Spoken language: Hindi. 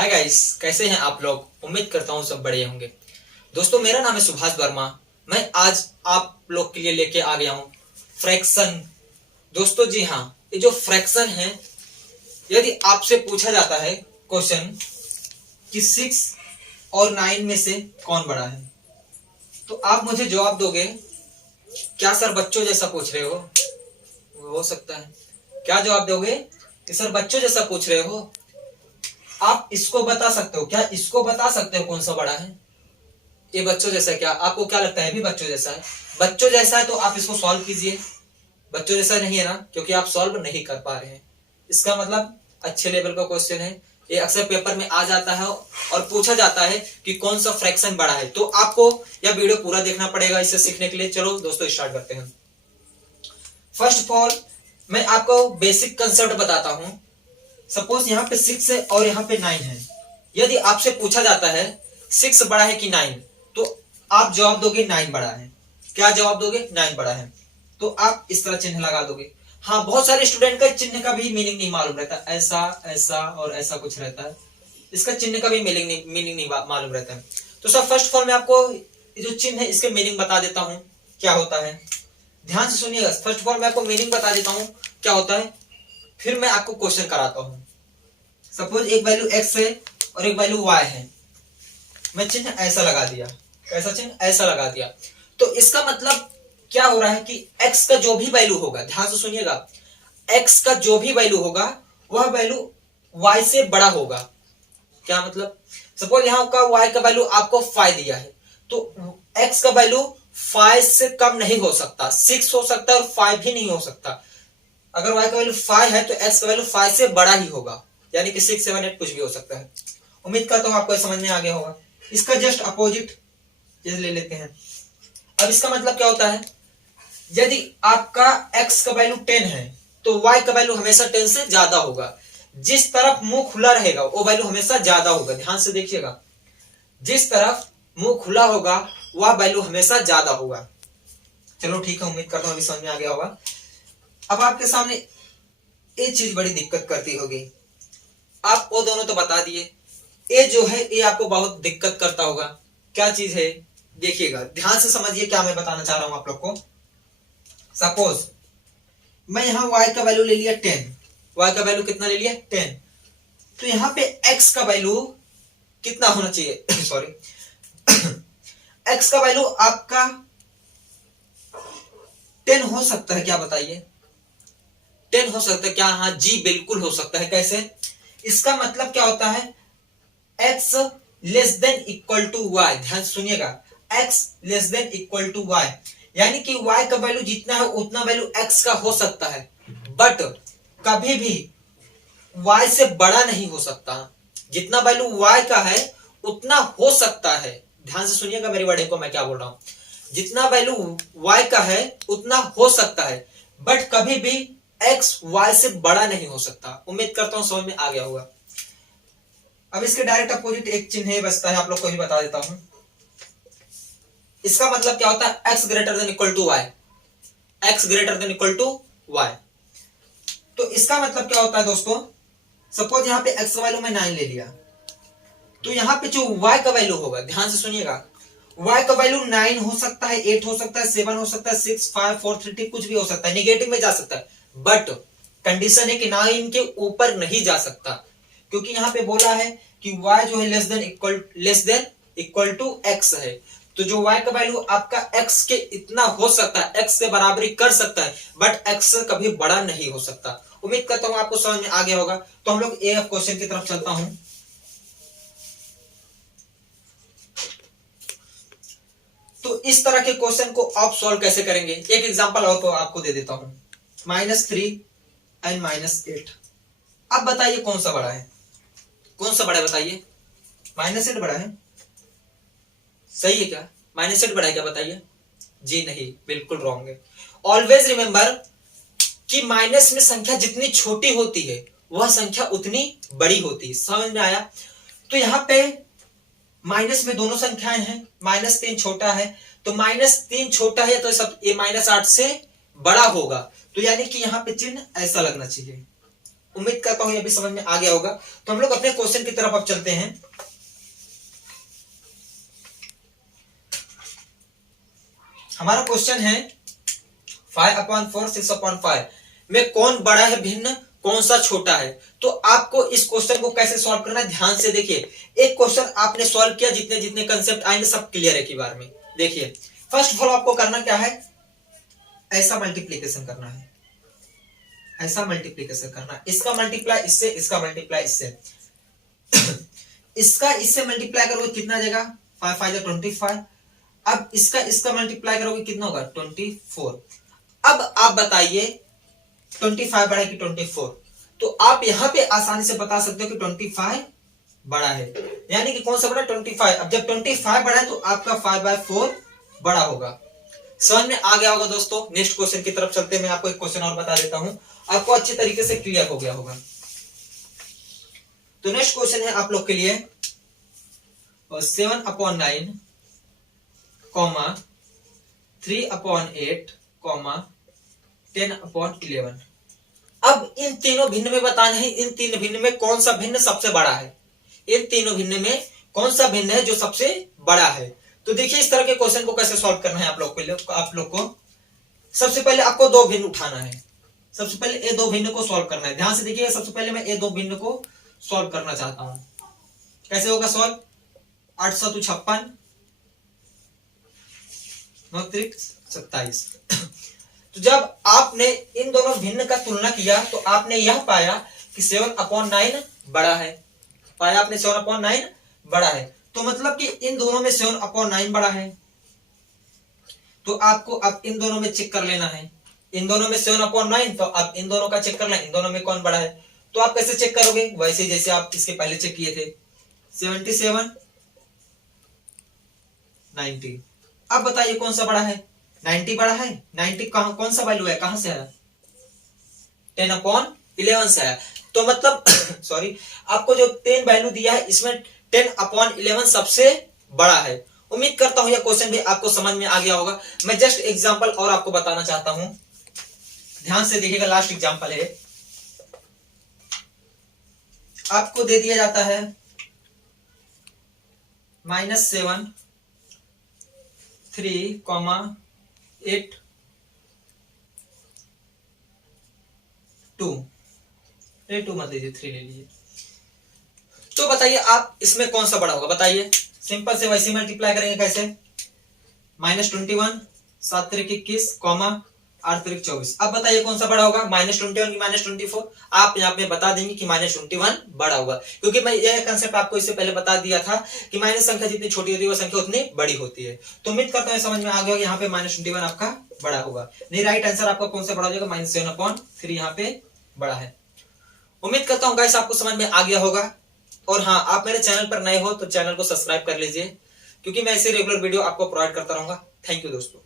हाय गाइस, कैसे हैं आप लोग। उम्मीद करता हूँ सब बढ़िया होंगे। दोस्तों, मेरा नाम है सुभाष वर्मा। मैं आज आप लोग के लिए लेके आ गया हूँ फ्रैक्शन। दोस्तों जी हाँ, ये जो फ्रैक्शन है, यदि आपसे पूछा जाता है क्वेश्चन कि 6 और 9 में से कौन बड़ा है, तो आप मुझे जवाब दोगे क्या सर बच्चों जैसा पूछ रहे हो सकता है। क्या जवाब दोगे कि सर बच्चों जैसा पूछ रहे हो। आप इसको बता सकते हो क्या, इसको बता सकते हो कौन सा बड़ा है। ये बच्चों जैसा है क्या, आपको क्या लगता है भी बच्चों जैसा है। बच्चों जैसा है तो आप इसको सॉल्व कीजिए। बच्चों जैसा नहीं है ना, क्योंकि आप सॉल्व नहीं कर पा रहे हैं। इसका मतलब अच्छे लेवल का क्वेश्चन है। ये अक्सर पेपर में आ जाता है और पूछा जाता है कि कौन सा फ्रैक्शन बड़ा है। तो आपको यह वीडियो पूरा देखना पड़ेगा इसे सीखने के लिए। चलो दोस्तों स्टार्ट करते हैं। फर्स्ट ऑफ ऑल मैं आपको बेसिक कंसेप्ट बताता हूं। सपोज यहाँ पे 6 है और यहाँ पे 9 है। यदि आपसे पूछा जाता है 6 बड़ा है कि 9, तो आप जवाब दोगे 9 बड़ा है। क्या जवाब दोगे? 9 बड़ा है। तो आप इस तरह चिन्ह लगा दोगे। हाँ, बहुत सारे स्टूडेंट का चिन्ह का भी मीनिंग नहीं मालूम रहता। ऐसा ऐसा और ऐसा कुछ रहता है। इसका चिन्ह का भी मीनिंग नहीं मालूम रहता है। तो सर फर्स्ट ऑफ ऑल मैं आपको जो चिन्ह है इसके मीनिंग बता देता हूं क्या होता है। ध्यान से सुनिएगा। फर्स्ट ऑफ ऑल मैं आपको मीनिंग बता देता हूं क्या होता है, फिर मैं आपको क्वेश्चन कराता हूं। सपोज एक वैल्यू x है और एक वैल्यू y है। मैं चिन्ह ऐसा लगा दिया। कैसा चिन्ह? ऐसा लगा दिया। तो इसका मतलब क्या हो रहा है कि x का जो भी वैल्यू होगा, ध्यान से सुनिएगा, x का जो भी वैल्यू होगा वह वैल्यू y से बड़ा होगा। क्या मतलब? सपोज यहां का y का वैल्यू आपको 5 दिया है, तो x का वैल्यू 5 से कम नहीं हो सकता। 6 हो सकता है और 5 भी नहीं हो सकता। अगर y का वैल्यू 5 है तो x का वैल्यू 5 से बड़ा ही होगा, यानी कि 6, 7, 8 कुछ भी हो सकता है। उम्मीद करता हूं आपको समझ में आ गया होगा। इसका जस्ट अपोजिट ले लेते हैं। अब इसका मतलब क्या होता है, यदि आपका x का वैल्यू 10 है तो y का वैल्यू हमेशा 10 से ज्यादा होगा। जिस तरफ मुंह खुला रहेगा वो वैल्यू हमेशा ज्यादा होगा। ध्यान से देखिएगा, जिस तरफ मुंह खुला होगा वह वैल्यू हमेशा ज्यादा होगा। चलो ठीक है, उम्मीद करता हूं अभी समझ में आ गया होगा। अब आपके सामने ये चीज बड़ी दिक्कत करती होगी। आप वो दोनों तो बता दिए, ये जो है ये आपको बहुत दिक्कत करता होगा। क्या चीज है देखिएगा, ध्यान से समझिए क्या मैं बताना चाह रहा हूं आप लोग को। सपोज मैं यहां y का वैल्यू ले लिया 10। y का वैल्यू कितना ले लिया? 10। तो यहां पे x का वैल्यू कितना होना चाहिए? सॉरी x का वैल्यू आपका 10 हो सकता है क्या, बताइए? 10 हो सकता है क्या? हाँ जी, बिल्कुल हो सकता है। कैसे? इसका मतलब क्या होता है, x less than equal to y। ध्यान सुनिएगा, x less than equal to y, यानी कि y का वैल्यू जितना है उतना वैल्यू x का हो सकता है, बट कभी भी y से बड़ा नहीं हो सकता। जितना वैल्यू y का है उतना हो सकता है। ध्यान से सुनिएगा मेरी वर्डिंग को, मैं क्या बोल रहा हूं। जितना वैल्यू y का है उतना हो सकता है, बट कभी भी x y से बड़ा नहीं हो सकता। उम्मीद करता हूं समझ में आ गया होगा। अब इसके डायरेक्ट अपोजिट एक चिन्ह बचता है, आप लोग को भी बता देता हूं। इसका मतलब क्या होता है, x greater than equal to y। x greater than equal to y। तो इसका मतलब क्या होता है दोस्तों, सपोज यहां पे x का वैल्यू मैं 9 ले लिया, तो यहां पे जो y का वैल्यू होगा, ध्यान से सुनिएगा, y का वैल्यू 9 हो सकता है, 8 हो सकता है, 7 हो सकता है, 6, 5, 4, 3 कुछ भी हो सकता है, निगेटिव में जा सकता है, बट कंडीशन है कि 9 के ऊपर नहीं जा सकता, क्योंकि यहां पे बोला है कि y जो है less than equal to x है। तो जो y का वैल्यू आपका x के इतना हो सकता है, x से बराबरी कर सकता है, बट x से कभी बड़ा नहीं हो सकता। उम्मीद करता हूं आपको समझ में आ गया होगा। तो हम लोग ए क्वेश्चन की तरफ चलता हूं। तो इस तरह के क्वेश्चन को आप सॉल्व कैसे करेंगे, एक एग्जांपल और तो आपको दे देता हूं। -3 एंड -8। अब बताइए कौन सा बड़ा है? कौन सा बड़ा है बताइए? -8 बड़ा है। सही है क्या? -8 बड़ा है क्या, बताइए? जी नहीं, बिल्कुल रॉन्ग है। ऑलवेज रिमेंबर कि माइनस में संख्या जितनी छोटी होती है वह संख्या उतनी बड़ी होती है। समझ में आया? तो यहां पे माइनस में दोनों संख्याएं हैं। -3 छोटा है, तो -3 छोटा है तो सब ये -8 से बड़ा होगा। तो यानी कि यहां पे चिन्ह ऐसा लगना चाहिए। उम्मीद करता हूं ये भी समझ में आ गया होगा। तो हम लोग अपने क्वेश्चन की तरफ अब चलते हैं। हमारा क्वेश्चन है 5/4 6/5 में कौन बड़ा है भिन्न, कौन सा छोटा है। तो आपको इस क्वेश्चन को कैसे सॉल्व करना है, ध्यान से देखिए। एक क्वेश्चन आपने सॉल्व किया, जितने जितने कंसेप्ट आएंगे सब क्लियर है की बार में। देखिए फर्स्ट ऑफ ऑल आपको करना क्या है, ऐसा मल्टीप्लीकेशन करना है, ऐसा मल्टीप्लीकेशन करना, इसका मल्टीप्लाई इससे, इसका मल्टीप्लाई इससे। इसका इससे मल्टीप्लाई करोगे कितना आ जाएगा, 5 5 25। अब इसका मल्टीप्लाई करोगे कितना होगा, 24। अब आप बताइए 25 बड़ा है कि 24। तो आप यहां पे आसानी से बता सकते हो कि 25 बड़ा है, यानी कि कौन सा बड़ा, 25। अब जब 25 बड़ा है तो आपका 5/4 बड़ा होगा। समझ में आ गया होगा दोस्तों। नेक्स्ट क्वेश्चन की तरफ चलते हैं। मैं आपको एक क्वेश्चन और बता देता हूं, आपको अच्छे तरीके से क्लियर हो गया होगा। तो नेक्स्ट क्वेश्चन है आप लोग के लिए 7/9, 3/8, 10/11। अब इन तीनों भिन्न में बताना है, इन तीन भिन्न में कौन सा भिन्न सबसे बड़ा है, इन तीनों भिन्न में कौन सा भिन्न है जो सबसे बड़ा है। तो देखिए इस तरह के क्वेश्चन को कैसे सॉल्व करना है आप लोग को। सबसे पहले आपको दो भिन्न उठाना है, सबसे पहले ए दो भिन्न को सॉल्व करना है। ध्यान से देखिएगा, सबसे पहले मैं ए दो भिन्न को सॉल्व करना चाहता हूं। कैसे होगा सॉल्व, 856 27। तो जब आपने इन दोनों भिन्न का तुलना किया तो आपने यह पाया कि 7/9 बड़ा है, पाया आपने 7/9 बड़ा है। तो मतलब कि इन दोनों में 7/9 बड़ा है। तो आपको अब इन दोनों में चेक कर लेना है, इन दोनों में 7/9, तो अब इन दोनों का चेक करना है, इन दोनों में कौन बड़ा है। तो आप कैसे चेक करोगे, वैसे जैसे आप इसके पहले चेक किए थे, 77 90। अब बताइए कौन सा बड़ा है, 90 बड़ा है। 90 कौन सा वैल्यू है, कहां से आया, 10/11 से आया। तो मतलब सॉरी, आपको जो 10 वैल्यू दिया है इसमें 10/11 सबसे बड़ा है। उम्मीद करता हूं यह क्वेश्चन भी आपको समझ में आ गया होगा। मैं जस्ट एग्जांपल और आपको बताना चाहता हूं, ध्यान से देखिएगा। लास्ट एग्जांपल है, आपको दे दिया जाता है -7 3,8 2 मत लीजिए, 3 ले लीजिए। तो बताइए आप इसमें कौन सा बड़ा होगा, बताइए। सिंपल से वैसे मल्टीप्लाई करेंगे, कैसे, -21 7 3 21, 8 3 24। अब बताइए कौन सा बड़ा होगा, -21 की -24। आप यहाँ पे बता देंगे कि -21 बड़ा होगा, क्योंकि मैं यह कंसेप्ट आपको इससे पहले बता दिया था कि माइनस संख्या जितनी छोटी होती है वो संख्या उतनी बड़ी होती है। तो उम्मीद करता हूँ समझ में आ गया होगा, यहाँ पे -21 आपका बड़ा होगा। नहीं, राइट आंसर आपका कौन सा बड़ा हो जाएगा, -7/3 यहाँ पे बड़ा है। उम्मीद करता हूँ गाइस आपको समझ में आ गया होगा। और हाँ, आप मेरे चैनल पर नए हो तो चैनल को सब्सक्राइब कर लीजिए, क्योंकि मैं ऐसे रेगुलर वीडियो आपको प्रोवाइड करता रहूंगा। थैंक यू दोस्तों।